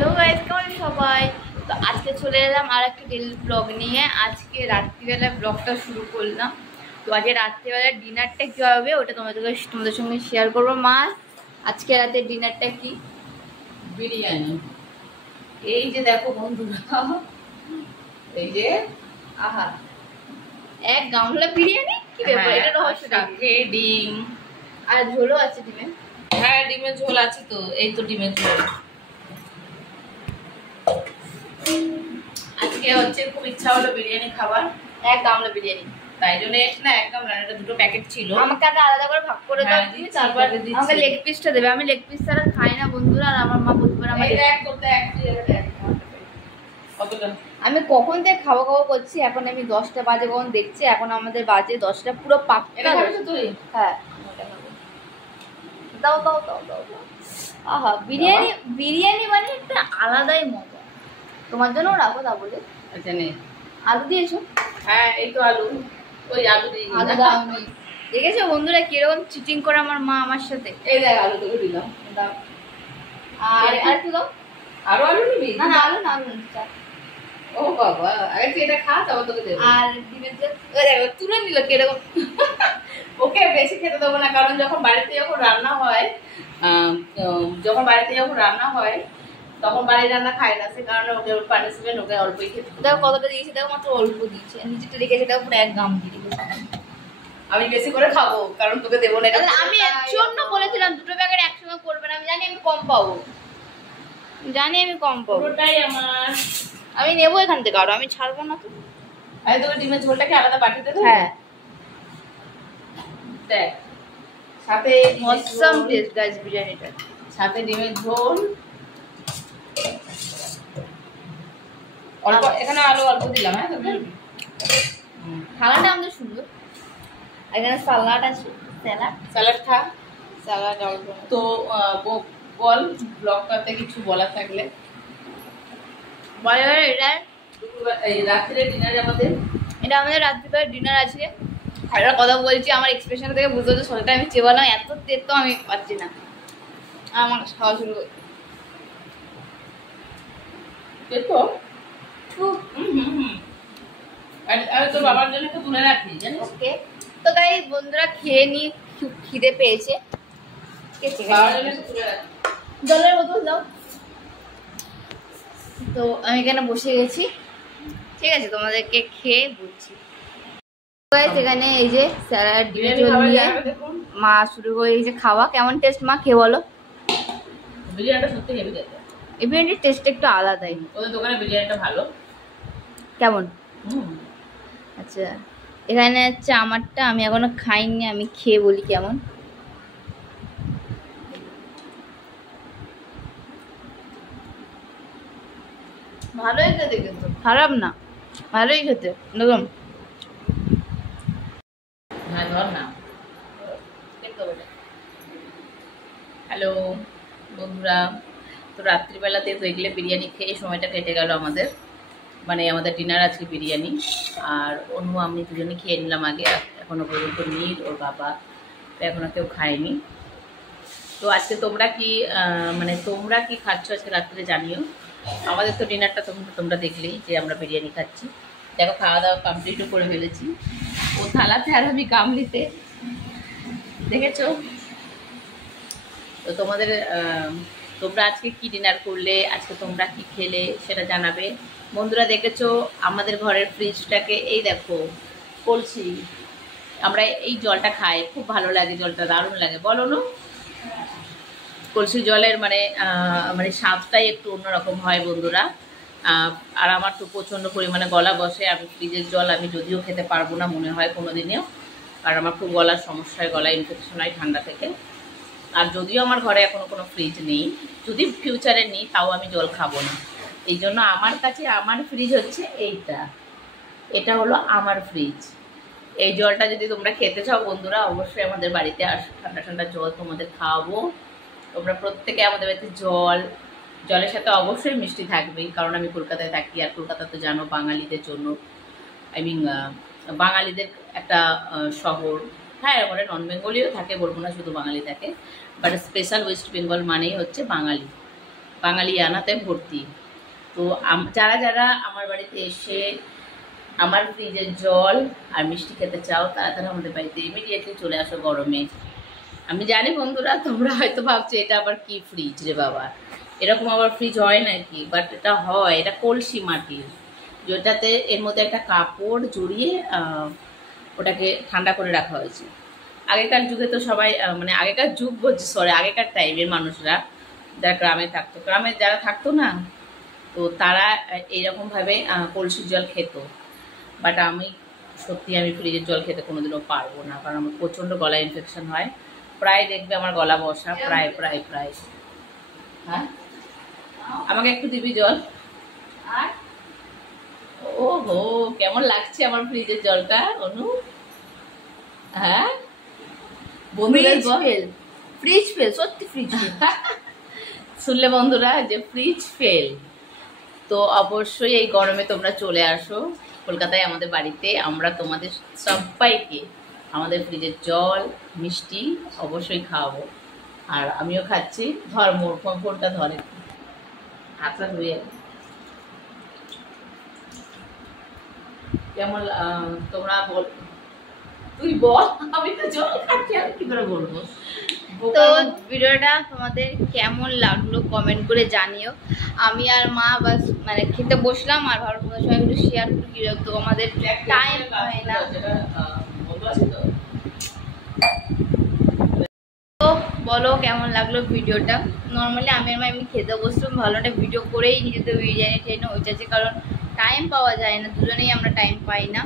Hello guys, কেমন সবাই? তো আজকে চলে এলাম আর একটা ডেলি ব্লগ নিয়ে। আজকে রাত্রিবেলা ব্লগটা শুরু করলাম। তো আজকে রাত্রিবেলা ডিনারটা কী হবে ওটা তোমাদের সঙ্গে শেয়ার করবো। মা, আজকে রাতে ডিনারটা কি? বিরিয়ানি। এই যে দেখো বন্ধুরা, এই যে আহা, এক গামলা বিরিয়ানি! কি ব্যাপার, এটা রহস্যটা কি? ডিম আর ঝোলও আছে ডিমে? হ্যাঁ, ডিমের ঝোল আছে তো। এই তো ডিমের ঝোল। আজকে হচ্ছে খুব ইচ্ছা হলো বিরিয়ানি খাবার, এক গামলা বিরিয়ানি। তাই জন্য না, একদম রান্নাটা দুটো প্যাকেট ছিল। আমাকে আগে আলাদা করে ভাগ করে দাও তুমি, তারপর আমাকে লেগ পিসটা দেবে। আমি লেগ পিস ছাড়া খাই না বন্ধুরা। আর আমার মা বলতে পারে আমি কখন থেকে খাওয়া খাওয়া করছি। এখন আমি 10টা বাজে কখন দেখছি, এখন আমাদের বাজে 10টা পুরো পাক্কা। হ্যাঁ, দাও দাও দাও দাও দাও। আহা, বিরিয়ানি বিরিয়ানি মানে একটা আলাদাই মজা। তোমার জন্য রাখো তা বলে। আচ্ছা নে, আলু দিয়েছো? হ্যাঁ এই তো আলু। ওই আলু দিয়ে আলু দাওনি? দেখেছো বন্ধুরা কিরকম চিটিং করে আমার মা আমার সাথে। এই দেখ আলু তোকে দিলাম, দাও। আর একটু দাও। আরো আলু নিবি? না না, আলু না, আলু না। ও বাবা, আগে তুই এটা খা, তারপর তোকে দেবো। আর ডিমের যে তুলে নিল কিরকম। ওকে বেশি খেতে দেবো না, কারণ যখন বাড়িতে যখন রান্না হয় তখন বাড়ির রান্না খায় না, সে কারণে ওকে পানিশমেন্ট, ওকে অল্পই খেতে। দেখো কতটা দিয়েছি, দেখো মাত্র অল্প দিয়েছি। নিচেটা রেখেছে দেখো পুরো 1 গাম দিয়ে রেখেছে। আমি বেশি করে খাবো কারণ তোকে দেবো না। আমি এর জন্য বলেছিলাম দুটো প্যাকেট একসঙ্গে করবে না। আমি জানি আমি কম পাবো, পুরোটাই আমার। আমি নেবো এখান থেকে, আরো আমি ছাড়বো না তো। আমি তোকে ডিমের ঝোলটাকে আলাদা বাটিতে দেবো। হ্যাঁ, দেখ সাথে মসম টেস্ট গাইস বিরিয়ানিটা। সাথে ডিমের ঝোল অল্প, এখানে আলু অল্প দিলাম। হ্যাঁ তোকে খানাটা আমাদের সুন্দর। এখানে সালাড আছে, স্যালাড খা। সালাড অল্প। তো বল ব্লগটাতে কিছু বলার থাকলে। এটা এই রাত্রে ডিনারে এটা আমাদের রাত্রিবেলা ডিনার আছে। আর একটা কথা বলছি, আমার এক্সপ্রেশন থেকে বুঝতে হচ্ছে সোজাটা আমি চেবালাম, এত তেল তো আমি পাচ্ছি না। আমার খাওয়া শুরু করি। আর তোর বাবার জন্য একটু তুলে রাখি, জানিস? ওকে, তো গাইস বন্ধুরা খেয়ে নি, খুব খিদে পেয়েছে। বাবার জন্য একটু তুলে রাখি। জলের বোতল দাও। তো আমি এখানে বসে গেছি, ঠিক আছে, তোমাদেরকে খেয়ে বলছি। গাইস এখানে এই যে স্যালাড ডিমের ঝোল নিয়ে মা শুরু করে এই যে খাওয়া। কেমন টেস্ট মা, খেয়ে বলো? বিরিয়ানিটা সত্যি হেভি খেতে। এই বিরিয়ানির টেস্ট একটু আলাদাই। ওদের দোকানে বিরিয়ানিটা ভালো। কেমন? আচ্ছা, এখানে হচ্ছে আমারটা, আমি এখনো খাইনি, আমি খেয়ে বলি কেমন। ভালোই খেতে, কিন্তু খারাপ না, ভালোই খেতে দেখুন। হ্যাঁ ধর না। হ্যালো বন্ধুরা, তো রাত্রিবেলাতে তো এগুলো বিরিয়ানি খেয়ে সময়টা কেটে গেল আমাদের। মানে আমাদের ডিনার আজকে বিরিয়ানি। আর অনু আমি দুজনে খেয়ে নিলাম আগে। এখনো পর্যন্ত নীল ওর বাবা এখনো কেউ খায়নি। তো আজকে তোমরা কি খাচ্ছ আজকে রাত্রে জানিও। আমাদের তো ডিনারটা তোমরা দেখলেই যে আমরা বিরিয়ানি খাচ্ছি। দেখো খাওয়া দাওয়া কমপ্লিটও করে ফেলেছি। ও থালাতে আর আমি গামলিতে, দেখেছো? তো তোমরা আজকে কি ডিনার করলে, আজকে তোমরা কি খেলে সেটা জানাবে বন্ধুরা। দেখেছো আমাদের ঘরের ফ্রিজটাকে, এই দেখো কলসি, আমরা এই জলটা খাই, খুব ভালো লাগে, জলটা দারুণ লাগে, বলো না? কলসি জলের মানে স্বাদটাই একটু অন্যরকম হয় বন্ধুরা। আর আমার তো প্রচণ্ড পরিমাণে গলা বসে। আমি ফ্রিজের জল আমি যদিও খেতে পারবো না মনে হয় কোনো দিনেও, কারণ আমার খুব গলার সমস্যা হয়, গলা ইনফেকশন হয় ঠান্ডা থেকে। আর যদিও আমার ঘরে এখনও কোনো ফ্রিজ নেই, যদি ফিউচারে নিই তাও আমি জল খাবো না। এই জন্য আমার কাছে আমার ফ্রিজ হচ্ছে এটা হলো আমার ফ্রিজ। এই জলটা যদি তোমরা খেতে চাও বন্ধুরা, অবশ্যই আমাদের বাড়িতে আসো, ঠান্ডা ঠান্ডা জল তোমাদের খাওয়াবো। তোমরা প্রত্যেকে আমাদের বাড়িতে জলের সাথে অবশ্যই মিষ্টি থাকবেই, কারণ আমি কলকাতায় থাকি। আর কলকাতা তো জানো বাঙালিদের জন্য, বাঙালিদের একটা শহর। হ্যাঁ ওখানে নন বেঙ্গলিও থাকে, বলবো না শুধু বাঙালি থাকে, বাট স্পেশাল ওয়েস্ট বেঙ্গল মানেই হচ্ছে বাঙালি। বাঙালি আনাতে ভর্তি। তো যারা যারা আমার বাড়িতে এসে আমার ফ্রিজের জল আর মিষ্টি খেতে চাও তারা তারা আমাদের বাড়িতে ইমিডিয়েটলি চলে আসো গরমে। আমি জানি বন্ধুরা তোমরা হয়তো ভাবছো এটা আবার কি ফ্রিজ রে বাবা, এরকম আবার ফ্রিজ হয় নাকি, বাট এটা হয়। এটা কলসি মাটির, যেটাতে এর মধ্যে একটা কাপড় জড়িয়ে ওটাকে ঠান্ডা করে রাখা হয়েছে। আগেকার যুগে তো সবাই মানে আগেকার যুগ বলছি সরি, আগেকার টাইমের মানুষরা যারা গ্রামে থাকতো, গ্রামে যারা থাকতো না, তো তারা এইরকমভাবে কলসির জল খেত। বাট আমি সত্যি আমি ফ্রিজের জল খেতে কোনোদিনও পারবো না, কারণ আমার প্রচণ্ড গলা ইনফেকশন হয়। প্রায় দেখবে আমার গলা বসা, প্রায় প্রায় প্রায়। হ্যাঁ, আমাকে একটু দিবি জল। আর ও হো, কেমন লাগছে আমার ফ্রিজের জলটা অনু? হ্যাঁ ফ্রিজ ফেল, সত্যি ফ্রিজ ফেল। শুনলে বন্ধুরা যে ফ্রিজ ফেল। তো অবশ্যই এই গরমে তোমরা চলে আসো কলকাতায় আমাদের বাড়িতে, আমরা তোমাদের সবাইকে আমাদের ফ্রিজের জল মিষ্টি অবশ্যই খাওয়াবো। আর আমিও খাচ্ছি। ধর মোর ফোনটা ধরে হাতটা ধুয়ে। কেমন তোমরা বল, তুই বল, আমি তো জল খাচ্ছি, আমি কি করে বলবো। তো ভিডিওটা তোমাদের কেমন লাগলো কমেন্ট করে জানিও। আমি আর মা বাস মানে খেতে বসলাম আর ভালো তোমাদের সঙ্গে একটু শেয়ার করি, তো আমাদের টাইম হয় না। তো বলো কেমন লাগলো ভিডিওটা। নর্মালি আমি আর মা এমনি খেতে বসলাম, ভালো একটা ভিডিও করেই নিজেদের বিরিয়ানি ট্রেনে হয়ে যাচ্ছে, কারণ টাইম পাওয়া যায় না, দুজনেই আমরা টাইম পাই না।